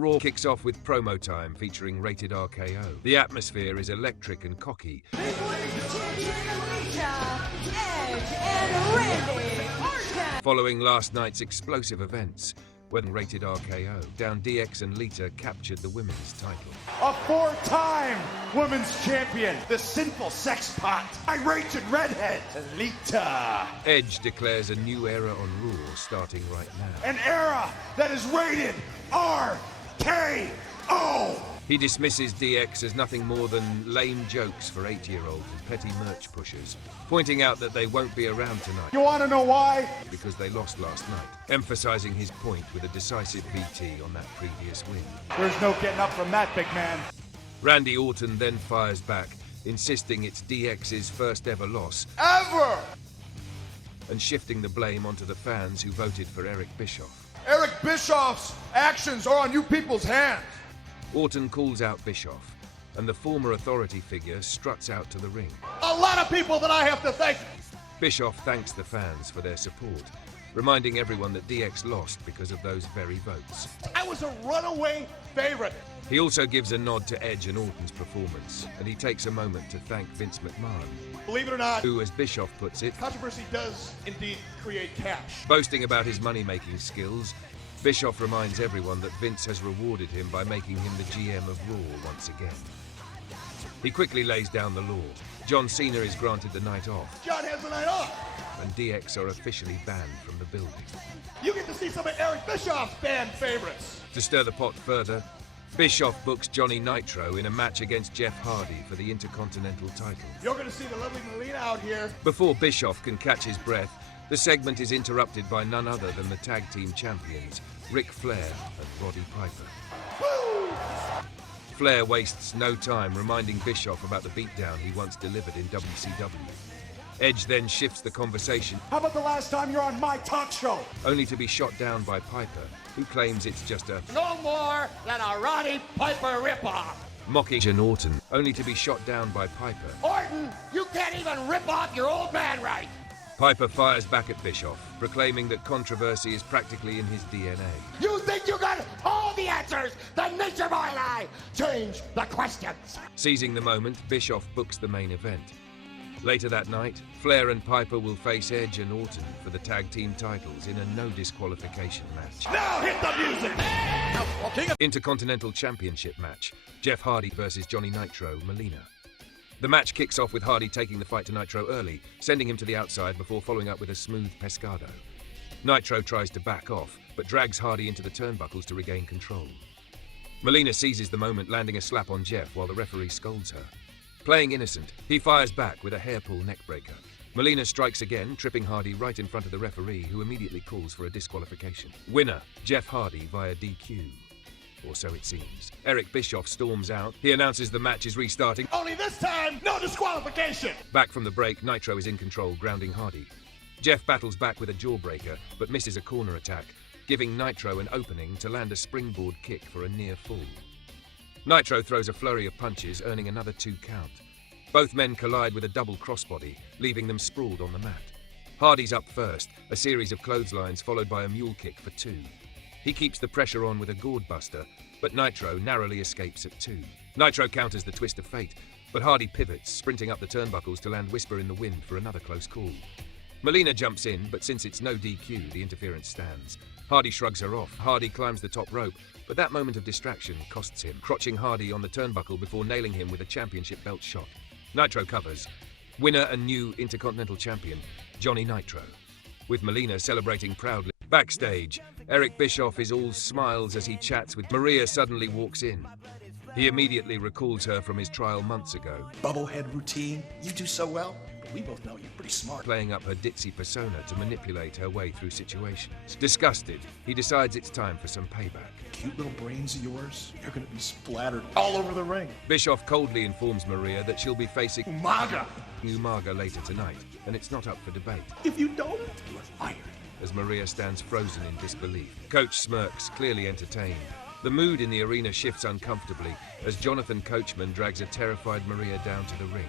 Raw kicks off with promo time featuring Rated-RKO. The atmosphere is electric and cocky. Following last night's explosive events, when Rated-RKO, down DX and Lita captured the women's title. A four-time women's champion, the sinful sex pot, irate redhead, Lita. Edge declares a new era on Raw starting right now. An era that is rated RKO. He dismisses DX as nothing more than lame jokes for 8-year-olds and petty merch pushers, pointing out that they won't be around tonight. You want to know why? Because they lost last night, emphasizing his point with a decisive BT on that previous win. There's no getting up from that, big man. Randy Orton then fires back, insisting it's DX's first ever loss. Ever! And shifting the blame onto the fans who voted for Eric Bischoff. Eric Bischoff's actions are on you people's hands. Orton calls out Bischoff, and the former authority figure struts out to the ring. A lot of people that I have to thank. Bischoff thanks the fans for their support, reminding everyone that DX lost because of those very votes. I was a runaway favorite. He also gives a nod to Edge and Orton's performance, and he takes a moment to thank Vince McMahon. Believe it or not, who, as Bischoff puts it, controversy does indeed create cash. Boasting about his money-making skills, Bischoff reminds everyone that Vince has rewarded him by making him the GM of Raw once again. He quickly lays down the law. John Cena is granted the night off. John has the night off! And DX are officially banned from the building. You get to see some of Eric Bischoff's fan favorites. To stir the pot further, Bischoff books Johnny Nitro in a match against Jeff Hardy for the Intercontinental title. You're going to see the lovely Melina out here. Before Bischoff can catch his breath, the segment is interrupted by none other than the tag team champions, Ric Flair and Roddy Piper. Woo! Flair wastes no time reminding Bischoff about the beatdown he once delivered in WCW. Edge then shifts the conversation. How about the last time you're on my talk show? Only to be shot down by Piper, who claims it's just a no more than a Roddy Piper ripoff. Mocking and Orton, only to be shot down by Piper. Orton, you can't even rip off your old man right. Piper fires back at Bischoff, proclaiming that controversy is practically in his DNA. You think you got all the answers? Then Nature Boy and I change the questions. Seizing the moment, Bischoff books the main event. Later that night, Flair and Piper will face Edge and Orton for the tag team titles in a no disqualification match. Now hit the music! Intercontinental Championship match, Jeff Hardy versus Johnny Nitro, Melina. The match kicks off with Hardy taking the fight to Nitro early, sending him to the outside before following up with a smooth pescado. Nitro tries to back off, but drags Hardy into the turnbuckles to regain control. Melina seizes the moment, landing a slap on Jeff while the referee scolds her. Playing innocent, he fires back with a hair-pull neckbreaker. Melina strikes again, tripping Hardy right in front of the referee, who immediately calls for a disqualification. Winner, Jeff Hardy via DQ. Or so it seems. Eric Bischoff storms out. He announces the match is restarting. Only this time, no disqualification! Back from the break, Nitro is in control, grounding Hardy. Jeff battles back with a jawbreaker, but misses a corner attack, giving Nitro an opening to land a springboard kick for a near fall. Nitro throws a flurry of punches, earning another 2 count. Both men collide with a double crossbody, leaving them sprawled on the mat. Hardy's up first, a series of clotheslines followed by a mule kick for 2. He keeps the pressure on with a gourd buster, but Nitro narrowly escapes at 2. Nitro counters the twist of fate, but Hardy pivots, sprinting up the turnbuckles to land Whisper in the Wind for another close call. Melina jumps in, but since it's no DQ, the interference stands. Hardy shrugs her off. Hardy climbs the top rope, but that moment of distraction costs him, crotching Hardy on the turnbuckle before nailing him with a championship belt shot. Nitro covers. Winner and new Intercontinental Champion, Johnny Nitro. With Melina celebrating proudly. Backstage, Eric Bischoff is all smiles as he chats with Maria. Suddenly walks in. He immediately recalls her from his trial months ago. Bubblehead routine, you do so well, but we both know you're pretty smart. Playing up her ditzy persona to manipulate her way through situations. Disgusted, he decides it's time for some payback. Cute little brains of yours, you're gonna be splattered all over the ring. Bischoff coldly informs Maria that she'll be facing Umaga later tonight, and it's not up for debate. If you don't, you're fired. As Maria stands frozen in disbelief. Coach smirks, clearly entertained. The mood in the arena shifts uncomfortably as Jonathan Coachman drags a terrified Maria down to the ring.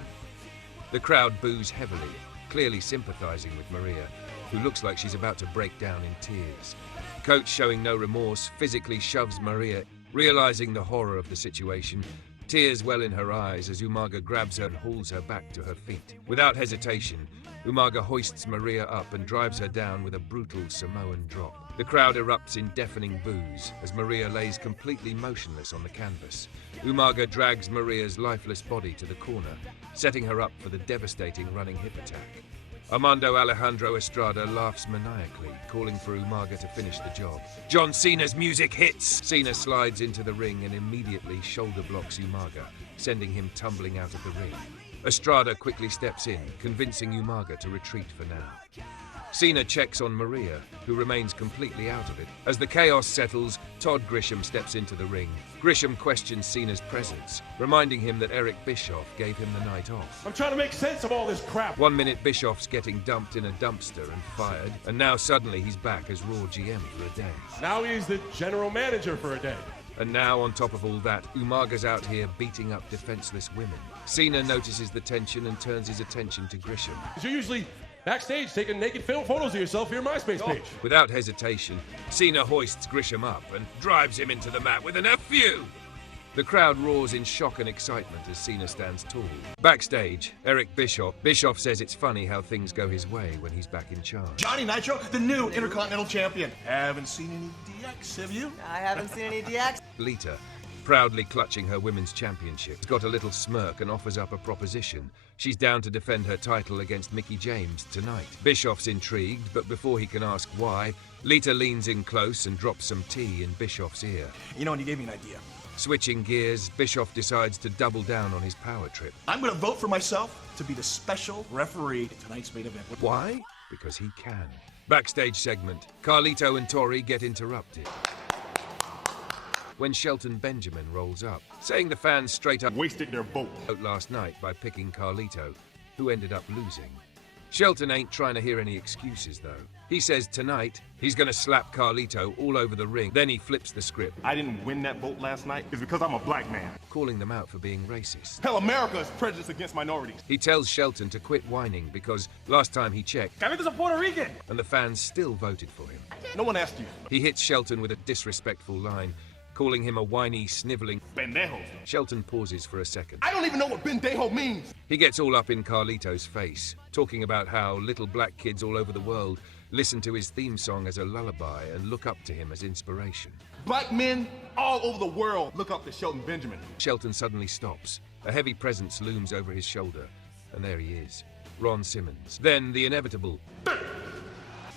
The crowd boos heavily, clearly sympathizing with Maria, who looks like she's about to break down in tears. Coach, showing no remorse, physically shoves Maria Realizing the horror of the situation, tears well in her eyes as Umaga grabs her and hauls her back to her feet. Without hesitation, Umaga hoists Maria up and drives her down with a brutal Samoan drop. The crowd erupts in deafening boos as Maria lays completely motionless on the canvas. Umaga drags Maria's lifeless body to the corner, setting her up for the devastating running hip attack. Armando Alejandro Estrada laughs maniacally, calling for Umaga to finish the job. John Cena's music hits! Cena slides into the ring and immediately shoulder blocks Umaga, sending him tumbling out of the ring. Estrada quickly steps in, convincing Umaga to retreat for now. Cena checks on Maria, who remains completely out of it. As the chaos settles, Todd Grisham steps into the ring. Grisham questions Cena's presence, reminding him that Eric Bischoff gave him the night off. I'm trying to make sense of all this crap. 1 minute Bischoff's getting dumped in a dumpster and fired, and now suddenly he's back as Raw GM for a day. Now he's the general manager for a day. And now, on top of all that, Umaga's out here beating up defenseless women. Cena notices the tension and turns his attention to Grisham. You're usually backstage taking naked film photos of yourself for your MySpace page. Without hesitation, Cena hoists Grisham up and drives him into the mat with an F you! The crowd roars in shock and excitement as Cena stands tall. Backstage, Eric Bischoff says it's funny how things go his way when he's back in charge. Johnny Nitro, the new Intercontinental Champion. Haven't seen any DX, have you? I haven't seen any DX. Lita, proudly clutching her women's championship, has got a little smirk and offers up a proposition. She's down to defend her title against Mickie James tonight. Bischoff's intrigued, but before he can ask why, Lita leans in close and drops some tea in Bischoff's ear. You know, and you gave me an idea. Switching gears, Bischoff decides to double down on his power trip. I'm going to vote for myself to be the special referee at tonight's main event. Why? Because he can. Backstage segment, Carlito and Torrie get interrupted when Shelton Benjamin rolls up, saying the fans straight up Wasted their vote. last night by picking Carlito, who ended up losing. Shelton ain't trying to hear any excuses, though. He says tonight he's going to slap Carlito all over the ring. Then he flips the script, I didn't win that vote last night. It's because I'm a black man. calling them out for being racist. Hell, America is prejudiced against minorities. He tells Shelton to quit whining because last time he checked, Carlito's a Puerto Rican. and the fans still voted for him. No one asked you. He hits Shelton with a disrespectful line, calling him a whiny, sniveling. Pendejos. Shelton pauses for a second. I don't even know what pendejo means. He gets all up in Carlito's face, talking about how little black kids all over the world listen to his theme song as a lullaby and look up to him as inspiration. Black men all over the world look up to Shelton Benjamin. Shelton suddenly stops. A heavy presence looms over his shoulder, and there he is, Ron Simmons. Then the inevitable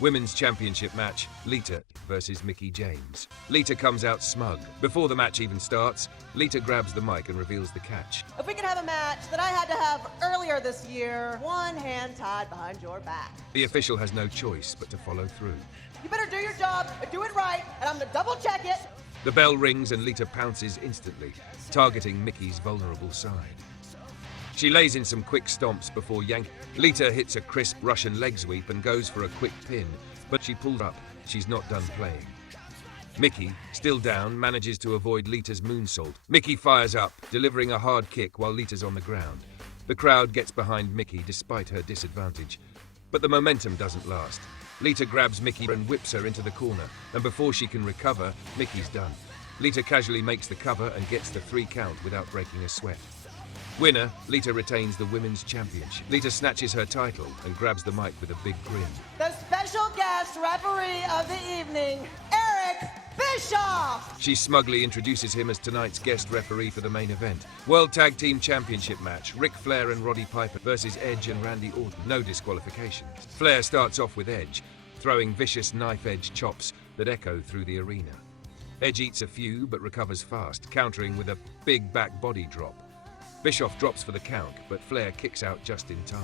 Women's Championship match, Lita versus Mickie James. Lita comes out smug. Before the match even starts, Lita grabs the mic and reveals the catch. If we could have a match that I had to have earlier this year, one hand tied behind your back. The official has no choice but to follow through. You better do your job and do it right, and I'm gonna double check it. The bell rings and Lita pounces instantly, targeting Mickey's vulnerable side. She lays in some quick stomps before Lita hits a crisp Russian leg sweep and goes for a quick pin, but she pulls up. She's not done playing. Mickie, still down, manages to avoid Lita's moonsault. Mickie fires up, delivering a hard kick while Lita's on the ground. The crowd gets behind Mickie despite her disadvantage, but the momentum doesn't last. Lita grabs Mickie and whips her into the corner, and before she can recover, Mickey's done. Lita casually makes the cover and gets the 3 count without breaking a sweat. Winner, Lita retains the Women's Championship. Lita snatches her title and grabs the mic with a big grin. The special guest referee of the evening, Eric Bischoff! She smugly introduces him as tonight's guest referee for the main event. World Tag Team Championship match, Ric Flair and Roddy Piper versus Edge and Randy Orton. No disqualifications. Flair starts off with Edge, throwing vicious knife-edge chops that echo through the arena. Edge eats a few but recovers fast, countering with a big back body drop. Bischoff drops for the count, but Flair kicks out just in time.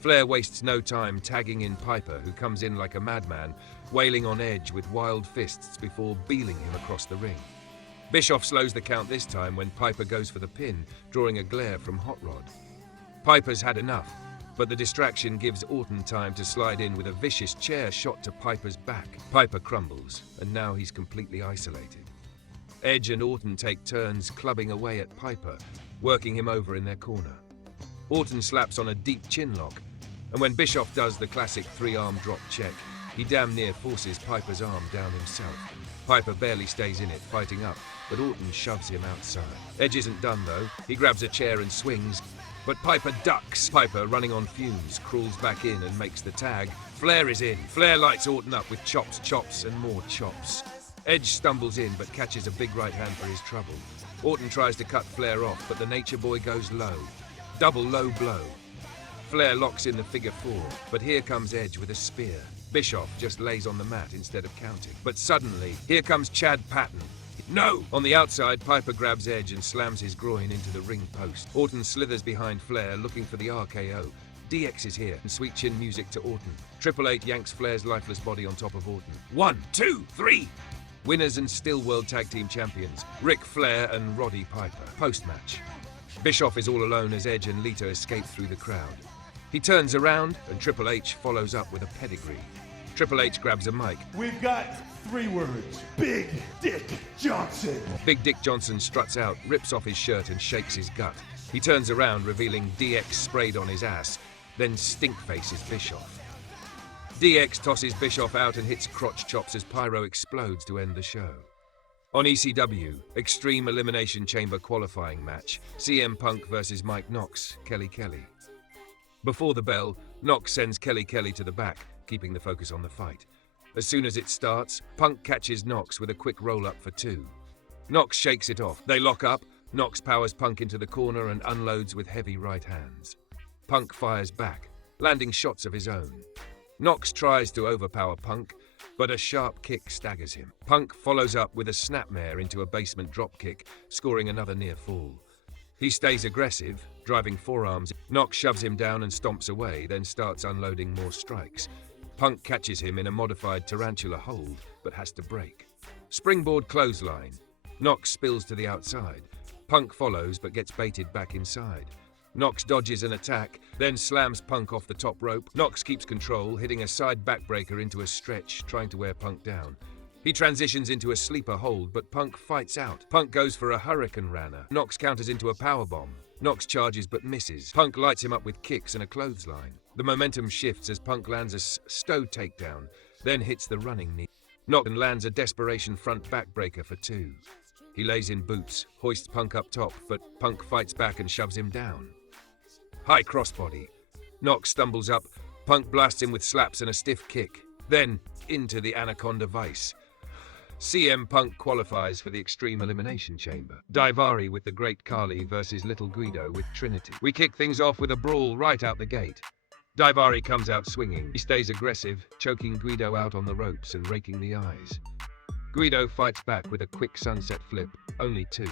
Flair wastes no time tagging in Piper, who comes in like a madman, wailing on Edge with wild fists before beeling him across the ring. Bischoff slows the count this time when Piper goes for the pin, drawing a glare from Hot Rod. Piper's had enough, but the distraction gives Orton time to slide in with a vicious chair shot to Piper's back. Piper crumbles, and now he's completely isolated. Edge and Orton take turns clubbing away at Piper, working him over in their corner. Orton slaps on a deep chin lock, and when Bischoff does the classic 3-arm drop check, he damn near forces Piper's arm down himself. Piper barely stays in it, fighting up, but Orton shoves him outside. Edge isn't done though. He grabs a chair and swings, but Piper ducks. Piper, running on fumes, crawls back in and makes the tag. Flair is in. Flair lights Orton up with chops, chops, and more chops. Edge stumbles in but catches a big right hand for his trouble. Orton tries to cut Flair off, but the Nature Boy goes low. Double low blow. Flair locks in the figure 4, but here comes Edge with a spear. Bischoff just lays on the mat instead of counting. But suddenly, here comes Chad Patton. No! On the outside, Piper grabs Edge and slams his groin into the ring post. Orton slithers behind Flair, looking for the RKO. DX is here, and sweet chin music to Orton. Triple H yanks Flair's lifeless body on top of Orton. 1, 2, 3! Winners and still World Tag Team Champions, Ric Flair and Roddy Piper. Post-match. Bischoff is all alone as Edge and Lita escape through the crowd. He turns around, and Triple H follows up with a pedigree. Triple H grabs a mic. We've got 3 words. Big Dick Johnson. Big Dick Johnson struts out, rips off his shirt and shakes his gut. He turns around, revealing DX sprayed on his ass, then stink faces Bischoff. DX tosses Bischoff out and hits crotch chops as Pyro explodes to end the show. On ECW, Extreme Elimination Chamber qualifying match, CM Punk versus Mike Knox, Kelly. Before the bell, Knox sends Kelly to the back, keeping the focus on the fight. As soon as it starts, Punk catches Knox with a quick roll-up for 2. Knox shakes it off. They lock up. Knox powers Punk into the corner and unloads with heavy right hands. Punk fires back, landing shots of his own. Knox tries to overpower Punk, but a sharp kick staggers him. Punk follows up with a snapmare into a basement dropkick, scoring another near fall. He stays aggressive, driving forearms. Knox shoves him down and stomps away, then starts unloading more strikes. Punk catches him in a modified tarantula hold, but has to break. Springboard clothesline. Knox spills to the outside. Punk follows, but gets baited back inside. Knox dodges an attack, then slams Punk off the top rope. Knox keeps control, hitting a side backbreaker into a stretch, trying to wear Punk down. He transitions into a sleeper hold, but Punk fights out. Punk goes for a Hurricane Rana. Knox counters into a powerbomb. Knox charges but misses. Punk lights him up with kicks and a clothesline. The momentum shifts as Punk lands a stow takedown, then hits the running knee. Knox lands a desperation front backbreaker for 2. He lays in boots, hoists Punk up top, but Punk fights back and shoves him down. High crossbody. Knox stumbles up. Punk blasts him with slaps and a stiff kick. Then, into the Anaconda Vice. CM Punk qualifies for the Extreme Elimination Chamber. Daivari with the Great Khali versus Little Guido with Trinity. We kick things off with a brawl right out the gate. Daivari comes out swinging. He stays aggressive, choking Guido out on the ropes and raking the eyes. Guido fights back with a quick sunset flip, only 2.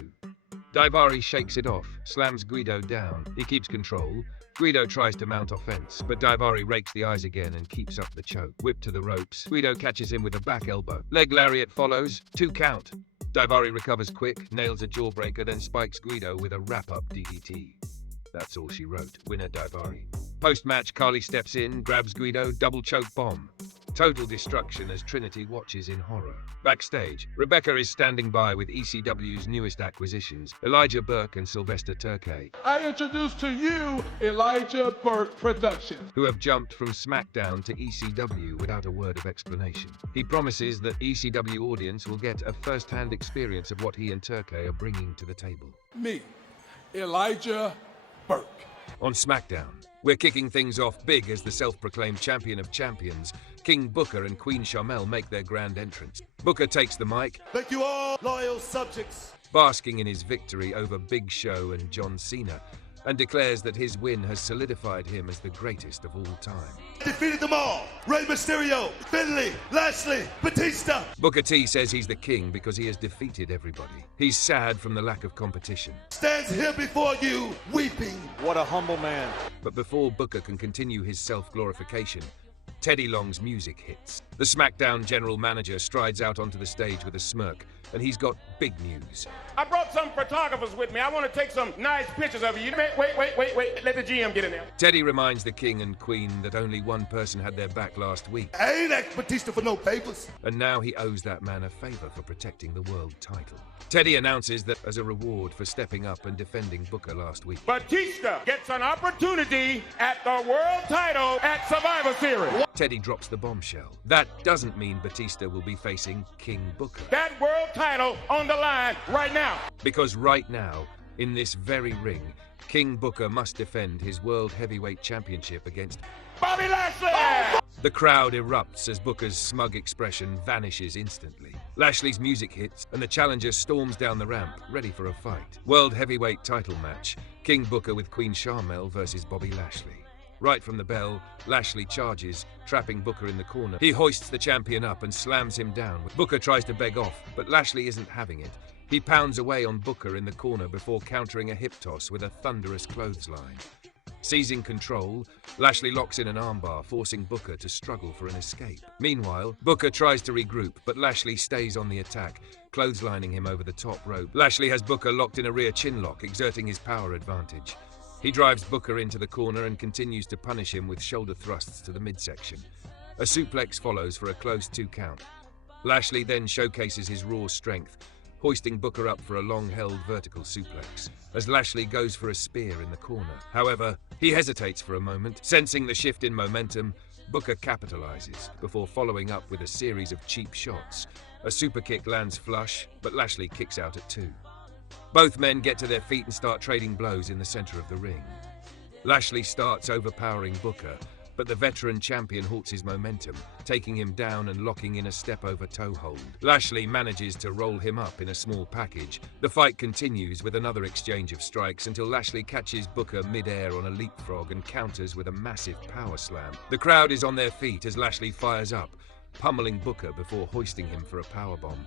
Daivari shakes it off, slams Guido down. He keeps control. Guido tries to mount offense, but Daivari rakes the eyes again and keeps up the choke. Whip to the ropes. Guido catches him with a back elbow. Leg lariat follows. 2 count. Daivari recovers quick, nails a jawbreaker, then spikes Guido with a wrap-up DDT. That's all she wrote. Winner Daivari. Post-match, Khali steps in, grabs Guido, double choke bomb. Total destruction as Trinity watches in horror. Backstage, Rebecca is standing by with ECW's newest acquisitions, Elijah Burke and Sylvester Terkay. I introduce to you Elijah Burke Productions, who have jumped from SmackDown to ECW without a word of explanation. He promises that ECW audience will get a first-hand experience of what he and Terkay are bringing to the table. me, Elijah Burke. On SmackDown, we're kicking things off big as the self-proclaimed champion of champions, King Booker and Queen Sharmell make their grand entrance. Booker takes the mic, Thank you all, loyal subjects. basking in his victory over Big Show and John Cena, and declares that his win has solidified him as the greatest of all time. Defeated them all. Rey Mysterio, Finlay, Lashley, Batista. Booker T says he's the king because he has defeated everybody. He's sad from the lack of competition. Stands here before you, weeping. What a humble man. But before Booker can continue his self-glorification, Teddy Long's music hits. The SmackDown general manager strides out onto the stage with a smirk, and he's got big news. I brought some photographers with me. I want to take some nice pictures of you. Wait. Let the GM get in there. Teddy reminds the king and queen that only one person had their back last week. I ain't asked Batista for no papers. And now he owes that man a favor for protecting the world title. Teddy announces that as a reward for stepping up and defending Booker last week, Batista gets an opportunity at the world title at Survivor Series. Teddy drops the bombshell. That doesn't mean Batista will be facing King Booker. That world title on the line right now. Because right now, in this very ring, King Booker must defend his World Heavyweight Championship against Bobby Lashley! The crowd erupts as Booker's smug expression vanishes instantly. Lashley's music hits and the challenger storms down the ramp, ready for a fight. World Heavyweight title match, King Booker with Queen Sharmell versus Bobby Lashley. Right from the bell, Lashley charges, trapping Booker in the corner. He hoists the champion up and slams him down. Booker tries to beg off, but Lashley isn't having it. He pounds away on Booker in the corner before countering a hip toss with a thunderous clothesline. Seizing control, Lashley locks in an armbar, forcing Booker to struggle for an escape. Meanwhile, Booker tries to regroup, but Lashley stays on the attack, clotheslining him over the top rope. Lashley has Booker locked in a rear chin lock, exerting his power advantage. He drives Booker into the corner and continues to punish him with shoulder thrusts to the midsection. A suplex follows for a close 2 count. Lashley then showcases his raw strength, hoisting Booker up for a long-held vertical suplex, as Lashley goes for a spear in the corner. However, he hesitates for a moment. Sensing the shift in momentum, Booker capitalizes, before following up with a series of cheap shots. A super kick lands flush, but Lashley kicks out at 2. Both men get to their feet and start trading blows in the center of the ring. Lashley starts overpowering Booker, but the veteran champion halts his momentum, taking him down and locking in a step-over toe hold. Lashley manages to roll him up in a small package. The fight continues with another exchange of strikes until Lashley catches Booker mid-air on a leapfrog and counters with a massive power slam. The crowd is on their feet as Lashley fires up, pummeling Booker before hoisting him for a powerbomb.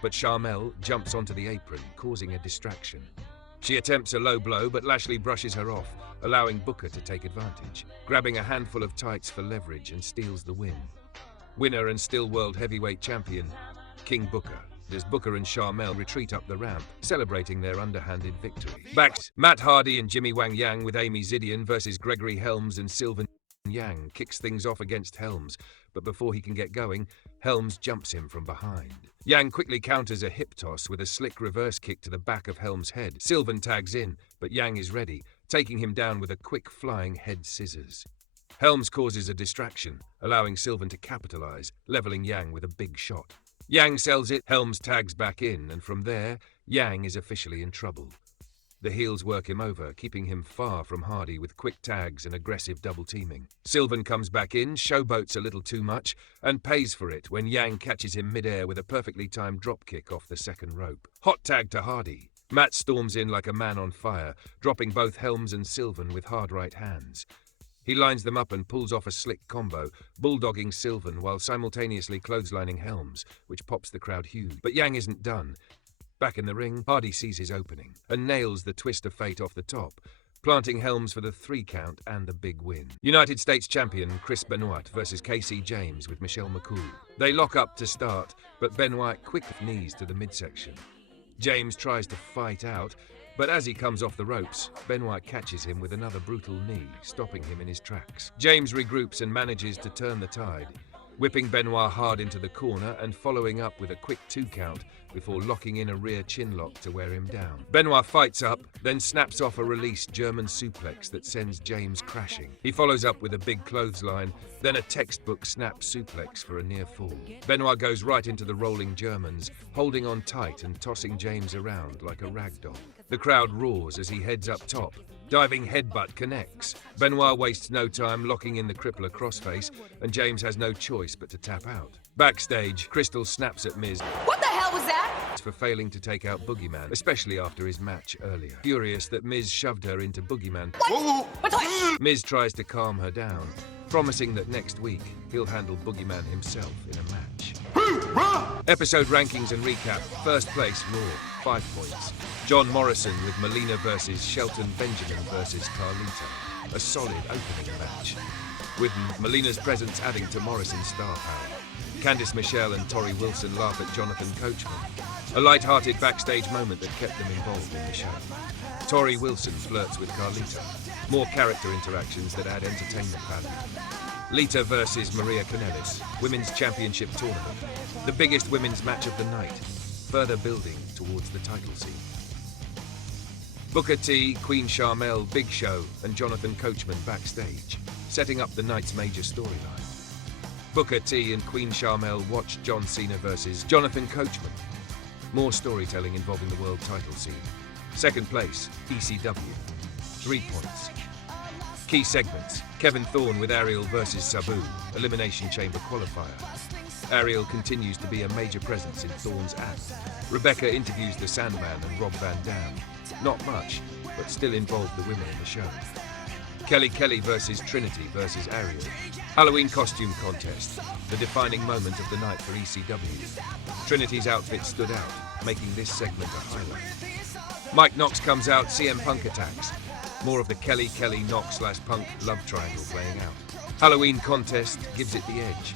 But Sharmell jumps onto the apron, causing a distraction. She attempts a low blow, but Lashley brushes her off, allowing Booker to take advantage, grabbing a handful of tights for leverage and steals the win. Winner and still World Heavyweight Champion, King Booker, as Booker and Sharmell retreat up the ramp, celebrating their underhanded victory. Back, Matt Hardy and Jimmy Wang Yang with Amy Zidian versus Gregory Helms and Sylvan Yang kicks things off against Helms, but before he can get going, Helms jumps him from behind. Yang quickly counters a hip toss with a slick reverse kick to the back of Helms' head. Sylvan tags in, but Yang is ready, taking him down with a quick flying head scissors. Helms causes a distraction, allowing Sylvan to capitalize, leveling Yang with a big shot. Yang sells it, Helms tags back in, and from there, Yang is officially in trouble. The heels work him over, keeping him far from Hardy with quick tags and aggressive double teaming. Sylvan comes back in, showboats a little too much, and pays for it when Yang catches him midair with a perfectly timed dropkick off the second rope. Hot tag to Hardy. Matt storms in like a man on fire, dropping both Helms and Sylvan with hard right hands. He lines them up and pulls off a slick combo, bulldogging Sylvan while simultaneously clotheslining Helms, which pops the crowd huge. But Yang isn't done. Back in the ring, Hardy sees his opening and nails the twist of fate off the top, planting Helms for the 3 count and the big win. United States champion Chris Benoit versus Casey James with Michelle McCool. They lock up to start, but Benoit quick knees to the midsection. James tries to fight out, but as he comes off the ropes, Benoit catches him with another brutal knee, stopping him in his tracks. James regroups and manages to turn the tide, whipping Benoit hard into the corner and following up with a quick 2 count before locking in a rear chin lock to wear him down. Benoit fights up, then snaps off a released German suplex that sends James crashing. He follows up with a big clothesline, then a textbook snap suplex for a near fall. Benoit goes right into the rolling Germans, holding on tight and tossing James around like a ragdoll. The crowd roars as he heads up top. Diving headbutt connects. Benoit wastes no time locking in the crippler crossface, and James has no choice but to tap out. Backstage, Kristal snaps at Miz. What the hell was that? For failing to take out Boogeyman, especially after his match earlier. Furious that Miz shoved her into Boogeyman, Miz tries to calm her down, promising that next week he'll handle Boogeyman himself in a match. Episode rankings and recap. First place, Raw, 5 points. John Morrison with Melina versus Shelton Benjamin versus Carlito. A solid opening match, with Melina's presence adding to Morrison's star power. Candice Michelle and Torrie Wilson laugh at Jonathan Coachman. A light-hearted backstage moment that kept them involved in the show. Torrie Wilson flirts with Carlito. More character interactions that add entertainment value. Lita versus Maria Kanellis, Women's Championship Tournament. The biggest women's match of the night, further building towards the title scene. Booker T, Queen Sharmell, Big Show, and Jonathan Coachman backstage, setting up the night's major storyline. Booker T and Queen Sharmell watched John Cena versus Jonathan Coachman. More storytelling involving the world title scene. Second place, ECW. 3 points. Key segments. Kevin Thorne with Ariel versus Sabu, Elimination Chamber qualifier. Ariel continues to be a major presence in Thorne's act. Rebecca interviews the Sandman and Rob Van Dam. Not much, but still involved the women in the show. Kelly versus Trinity versus Ariel. Halloween costume contest, the defining moment of the night for ECW. Trinity's outfit stood out, making this segment a highlight. Mike Knox comes out, CM Punk attacks. More of the Kelly Knox/Punk love triangle playing out. Halloween contest gives it the edge.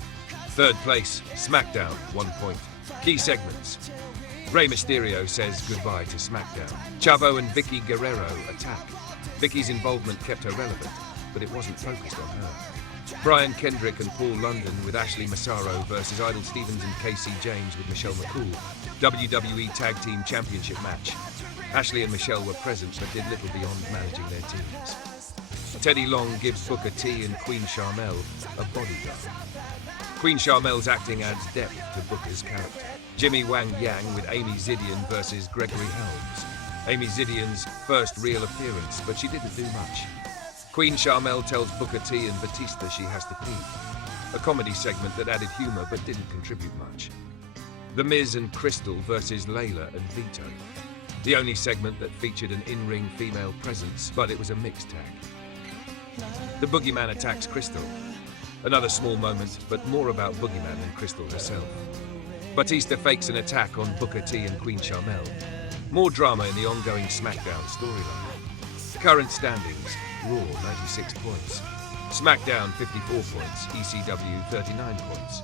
Third place, SmackDown, 1 point. Key segments. Rey Mysterio says goodbye to SmackDown. Chavo and Vickie Guerrero attack. Vickie's involvement kept her relevant, but it wasn't focused on her. Brian Kendrick and Paul London with Ashley Massaro versus Idol Stevens and Casey James with Michelle McCool. WWE Tag Team Championship match. Ashley and Michelle were present but did little beyond managing their teams. Teddy Long gives Booker T and Queen Sharmell a bodyguard. Queen Sharmell's acting adds depth to Booker's character. Jimmy Wang Yang with Amy Zidian versus Gregory Helms. Amy Zidian's first real appearance, but she didn't do much. Queen Sharmell tells Booker T and Batista she has to pee. A comedy segment that added humor but didn't contribute much. The Miz and Kristal versus Layla and Vito. The only segment that featured an in-ring female presence, but it was a mixed tag. The Boogeyman attacks Kristal. Another small moment, but more about Boogeyman than Kristal herself. Batista fakes an attack on Booker T and Queen Sharmell. More drama in the ongoing SmackDown storyline. Current standings, Raw 96 points, SmackDown 54 points, ECW 39 points.